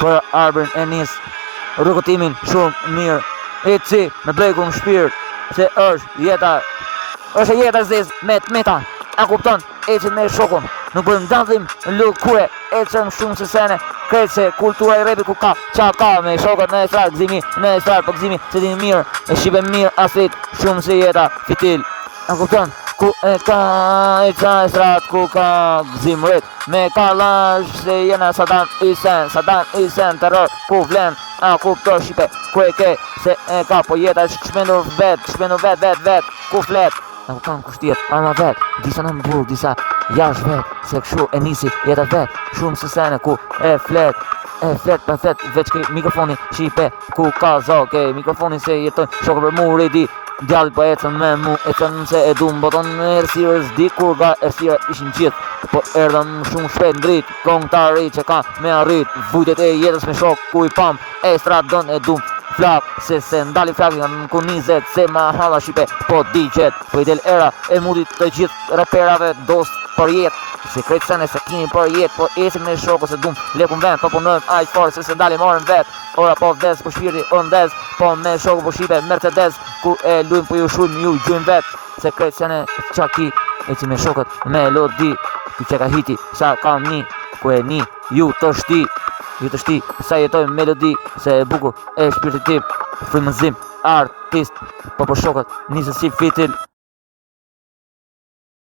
për arbrin e nis. Rrugëtimin shumë mirë. Eci me Blekun shpirt se është jeta zez me Meta. A kupton? Eci me shokun. Nuk bën ndallim lukure. Ecën shumë se sene. Kretë se kultura e repit ku ka qa ka me shokët në estrar gzimi, në estrar për gzimi se din mirë, e shipe mirë asit shumë se jeta fitil. A kupton? Ku e ka e qa estrat ku ka gzim rrit me kalash se jena Saddam Hussein terror ku vlen. A kupton shipe ku e ke se e ka po jeta shpendur vet ku flet. A kupton ku shtiet arma vet, disa në mbull, disa jash vet, se këshu e nisi jeta vet, shumë së sene ku e flet pa flet, veç ke mikrofoni shipe ku ka zoke, mikrofoni se jetoj shokë për mu redi, djallit po ecën me mu, ecën se e du më boton ersirës di kur ga ersirë ishin gjithë, po erdhën shumë shpet ndrit, kongtari që ka me arrit, vujtet e jetës me shok ku i pam, e stradon e dum, flak, se ndali flakin në ku 20, se ma hala shipe, po di qet, po i del era e mudit të gjithë reperave dost për jetë, se krejtë sene se kini për jetë, po esim me shokë se dum, lekun vend, po punojmë aqë farë, se ndali marën vetë, ora po vdes, po shpirti o ndez, po me shokë po shipe, Mercedes, ku e lujmë po ju shujmë, ju gjujmë vetë, se krejtë sene qa ki, eci me shokët, melodi, ku që ka hiti, sa kam ni, ku e ni, ju të shti, sa jetojmë melodi, se e bukur, e shpirti tim, frimëzim, artist, po për shokët, nisë si fitil,